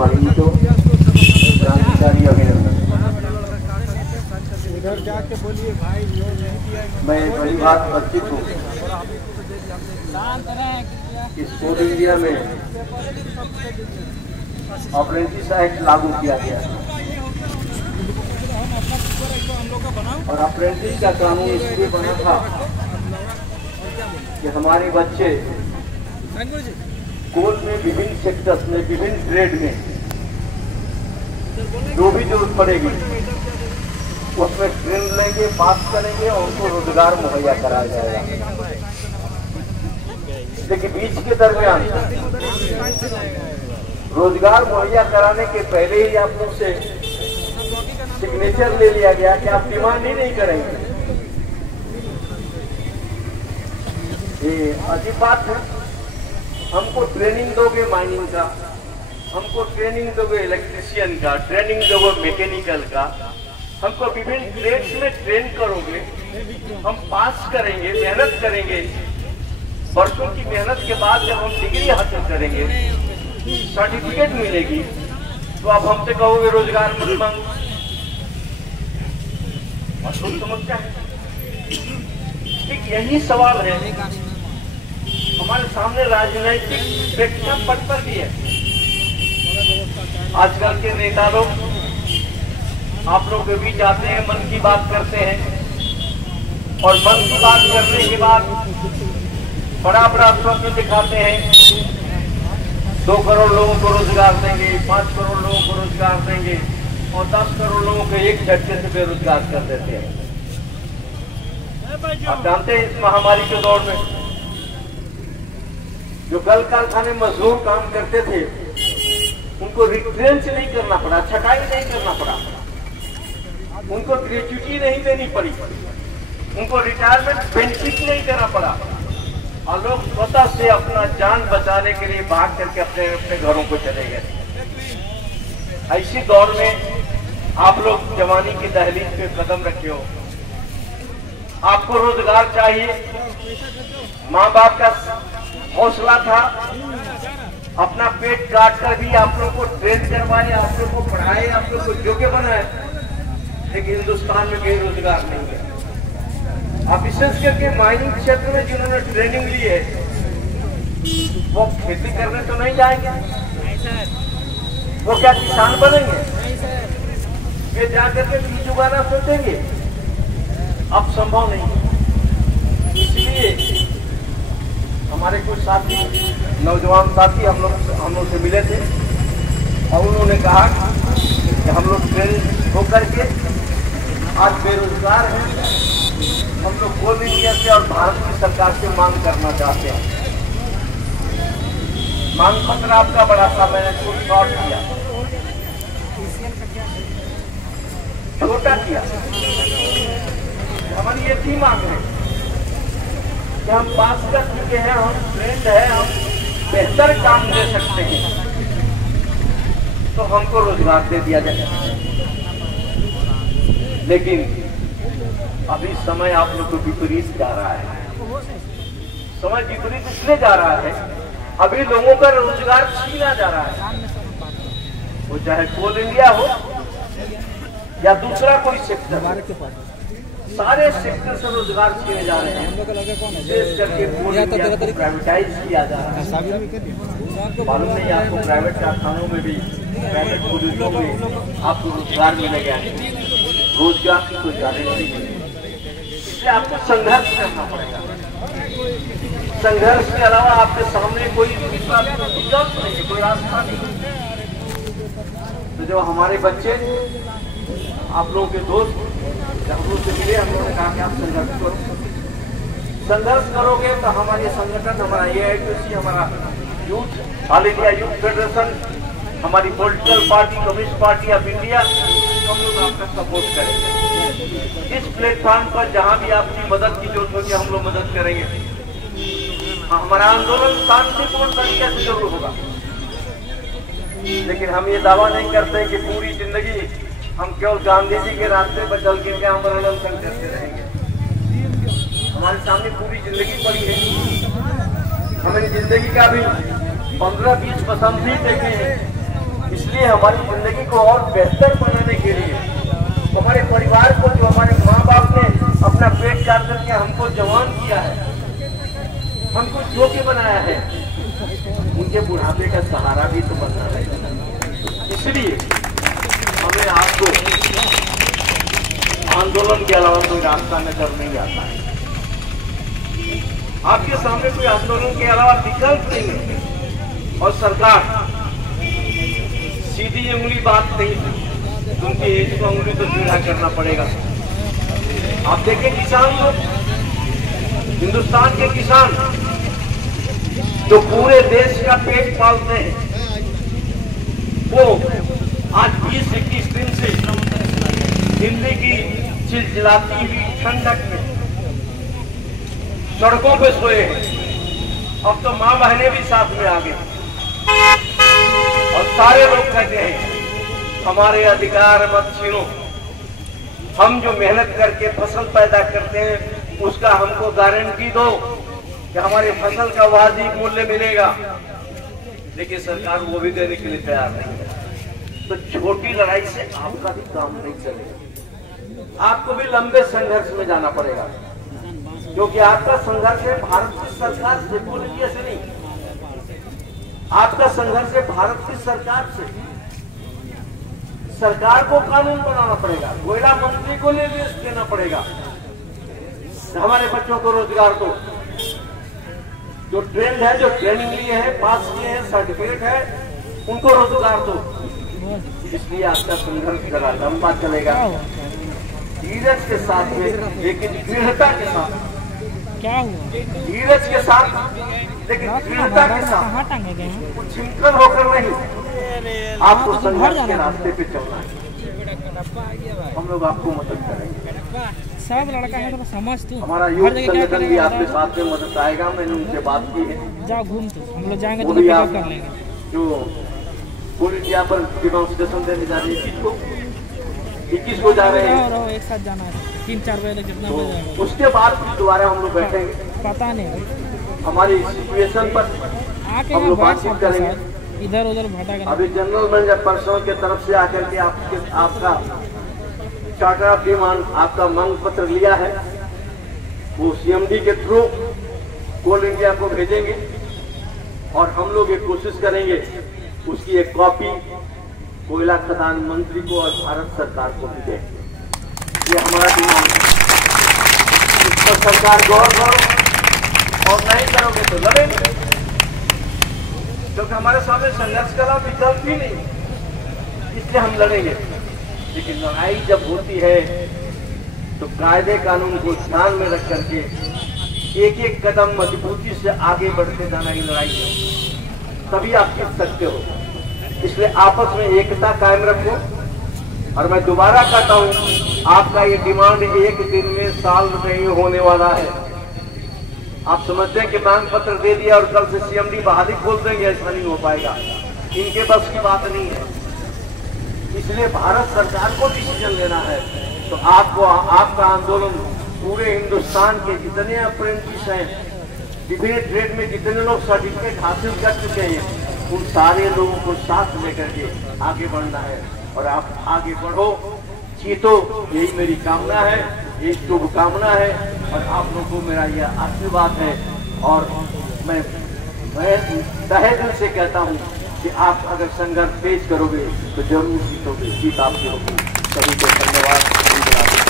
वाहिनी को क्रांतिकारी अभिनंदन। मैं बड़ी बात परिचित हूँ कि कोल इंडिया में अप्रेंटिस एक्ट लागू किया गया और अप्रेंटिस का कानून इसलिए बना था कि हमारे बच्चे कोल में विभिन्न सेक्टर्स में विभिन्न ट्रेड में जो भी जरूरत पड़ेगी उसमें ट्रेन लेंगे, पास करेंगे और उनको रोजगार मुहैया कराया जाएगा। लेकिन बीच के दरमियान रोजगार मुहैया कराने के पहले ही आप लोग से सिग्नेचर ले लिया गया कि आप डिमांड ही नहीं करेंगे। ये अजीब बात है। हमको ट्रेनिंग दोगे माइनिंग का, हमको ट्रेनिंग दोगे इलेक्ट्रिशियन का, ट्रेनिंग दोगे मैकेनिकल का, हमको विभिन्न ट्रेड्स में ट्रेन करोगे, हम पास करेंगे, मेहनत करेंगे, वर्षों की मेहनत के बाद जब हम डिग्री हासिल करेंगे, सर्टिफिकेट मिलेगी, तो आप हमसे कहोगे रोजगार मत मांगो। और सोच समझता है ठीक यही सवाल है हमारे सामने राजनीतिक प्रेक्षक पट पर भी है। आजकल के नेता लोग आप लोग के बीच आते हैं, मन की बात करते हैं और मन की बात करने के बाद बड़ा बड़ा स्वप्न दिखाते हैं। 2 करोड़ लोगों को रोजगार देंगे, 5 करोड़ लोगों को रोजगार देंगे और 10 करोड़ लोगों को एक झटके से बेरोजगार कर देते हैं। आप जानते हैं इस महामारी के दौर में जो कल कारखाने मजदूर काम करते थे उनको रिट्रेंच नहीं करना पड़ा, छटाई नहीं करना पड़ा, उनको ग्रेच्युटी नहीं देनी पड़ी, उनको रिटायरमेंट बेनिफिट नहीं करना पड़ा और लोग स्वतः से अपना जान बचाने के लिए भाग करके अपने अपने घरों को चले गए। ऐसी दौर में आप लोग जवानी की दहलीज पे कदम रखे हो, आपको रोजगार चाहिए। माँ बाप का हौसला था, अपना पेट काट कर भी आप लोग को ट्रेन करवाए, आप लोग को पढ़ाए, आप लोग को योग्य बनाए, लेकिन हिंदुस्तान में कहीं रोजगार नहीं है। आप विशेष करके माइनिंग क्षेत्र में जिन्होंने ट्रेनिंग ली है वो खेती करने तो नहीं जाएंगे, वो क्या किसान बनेंगे? वे जाकर के बीज उगाना सोचेंगे? अब संभव नहीं। इसलिए हमारे कुछ साथी, नौजवान साथी हम लोग से मिले थे और उन्होंने कहा कि हम लोग ट्रेन होकर के आज बेरोजगार हैं, हम लोग कोल इंडिया से और भारत की सरकार से मांग करना चाहते हैं। मांग पत्र आपका बड़ा सा मैंने कुछ शॉर्ट किया, छोटा किया। हमारी ये थी मांग है कि हम पास कर चुके हैं, हम ट्रेंड है, हम बेहतर काम दे सकते हैं, तो हमको रोजगार दे दिया जाए। लेकिन अभी समय आप लोग को विपरीत जा रहा है। समय विपरीत इसलिए जा रहा है, अभी लोगों का रोजगार छीना जा रहा है, वो चाहे कोल इंडिया हो या दूसरा कोई सेक्टर, सारे सेक्टर से रोजगार छीने जा रहे हैं। विशेष करके कोल इंडिया को प्राइवेटाइज किया जा रहा है। मालूम नहीं आपको, प्राइवेट कारखानों में भी, प्राइवेट पुलिसों में आपको रोजगार मिलेगा, रोजगार की कोई गारंटी नहीं। इसलिए आपको संघर्ष करना पड़ेगा। संघर्ष के अलावा आपके सामने कोई विकल्प नहीं है, कोई रास्ता नहीं। तो जो हमारे बच्चे, आप लोगों के दोस्त हम लोग से मिले, हम लोगों ने कहा कि आप संघर्ष करो। संघर्ष करोगे तो हमारे संगठन, हमारा AITC, हमारा youth, all India youth federation, हमारी political party, communist party of India, हम लोग आपका सपोर्ट करेंगे। इस प्लेटफॉर्म पर जहां भी आपकी मदद की जरूरत होगी हम लोग मदद करेंगे। हमारा आंदोलन शांतिपूर्ण तरीके से जरूर होगा, लेकिन हम ये दावा नहीं करते कि पूरी जिंदगी हम केवल गांधी जी के रास्ते पर चल के आंदोलन करते रहेंगे। हमारे सामने पूरी जिंदगी पड़ी है, हमें जिंदगी का भी 15-20% भी देखे हैं इसलिए हमारी जिंदगी को और बेहतर बनाने के लिए हमारे परिवार को, जो हमारे माँ बाप ने अपना पेट काट करके हमको जवान किया है, हमको जो के बनाया है, उनके बुढ़ापे का सहारा भी तो बनना है। इसलिए हमें आपको आंदोलन के अलावा कोई रास्ता नजर नहीं आता है। आपके सामने कोई आंदोलन के अलावा विकल्प नहीं है। और सरकार सीधी उंगली बात नहीं, उनकी एक उंगली तो टेढ़ा करना पड़ेगा। आप देखें किसान लोग, हिंदुस्तान के किसान जो पूरे देश का पेट पालते हैं, वो आज 20-21 दिन से दिल्ली की चिलचिलाती हुई ठंडक में सड़कों पे सोए हैं। अब तो माँ बहनें भी साथ में आ गई और सारे लोग कहते हैं हमारे अधिकार मत छीनो, हम जो मेहनत करके फसल पैदा करते हैं उसका हमको गारंटी दो कि हमारी फसल का वाजिब मूल्य मिलेगा। लेकिन सरकार वो भी देने के लिए तैयार नहीं है। तो छोटी लड़ाई से आपका भी काम नहीं चलेगा, आपको भी लंबे संघर्ष में जाना पड़ेगा, क्योंकि आपका संघर्ष है भारत की सरकार से, पूरी इंडिया से नहीं। आपका संघर्ष है भारत की सरकार से। सरकार को कानून बनाना पड़ेगा, कोयला मंत्री को निर्देश देना पड़ेगा, हमारे बच्चों को रोजगार दो, जो ट्रेंड है, जो ट्रेनिंग लिए है, पास किए हैं, सर्टिफिकेट है, उनको रोजगार दो। इसलिए आपका संघर्ष जरा लंबा चलेगा, धीरज के साथ में, लेकिन दृढ़ता के साथ। क्या हुआ? धीरज के साथ लेकिन दृढ़ता के साथ, कुछ छिमकल होकर नहीं, आपको संघर्ष के रास्ते पे चलना है। हम लोग आपको मदद करेंगे, सब लड़का है तो समझ तू। हमारा युवा संगठन भी आपके साथ में मदद आएगा। मैंने उनसे बात की है, जाओ घूम तो हम लोग जाएंगे वो तो भी पिकअप आप कर लेंगे। जो पूरी इंडिया पर डेमोन्स्ट्रेशन देने जा रही है, 21 को जा रहे हैं, रहो एक साथ जाना है, 3-4 बजे कितना तो बजे उसके बाद दोबारा हम लोग बैठेंगे, पता नहीं हमारी सिचुएशन पर आके हम लोग बातचीत करेंगे। इधर उधर भटक। अभी जनरल मैनेजर पर्सनल के तरफ से आकर के आपका चार्टर ऑफ डिमांड, आपका मांग पत्र लिया है, वो सीएमडी के थ्रू कोल इंडिया को भेजेंगे और हम लोग ये कोशिश करेंगे उसकी एक कॉपी कोयला खदान मंत्री को और भारत सरकार को भी दें। ये हमारा डिमांड है, इस पर सरकार गौर करो और नहीं करोगे तो लड़ेंगे, क्योंकि हमारे सामने संघर्ष का विकल्प ही नहीं, इसलिए हम लड़ेंगे। लेकिन लड़ाई जब होती है तो कायदे कानून को ध्यान में रख करके एक एक कदम मजबूती से आगे बढ़ते जाना ही लड़ाई है, तभी आप जीत सकते हो। इसलिए आपस में एकता कायम रखो। और मैं दोबारा कहता हूं, आपका ये डिमांड एक दिन में सॉल्व नहीं होने वाला है। आप समझते हैं कि मांग पत्र दे दिया और कल से सीएमडी बहाली खोल देंगे, ऐसा नहीं हो पाएगा, इनके बस की बात नहीं है। इसलिए भारत सरकार को डिसीजन लेना है। तो आपको आपका आंदोलन पूरे हिंदुस्तान के जितने अप्रेंटिस हैं, विभिन्न ट्रेड में जितने लोग सर्टिफिकेट हासिल कर चुके हैं, उन सारे लोगों को साथ लेकर के आगे बढ़ना है। और आप आगे बढ़ो, जीतो, यही मेरी कामना है, यही शुभकामना है। और आप लोगों को मेरा यह आशीर्वाद है और मैं तहे दिल से कहता हूँ कि आप अगर संघर्ष तेज करोगे तो जरूर जीतोगे, जीत आपकी होगी। सभी को धन्यवाद।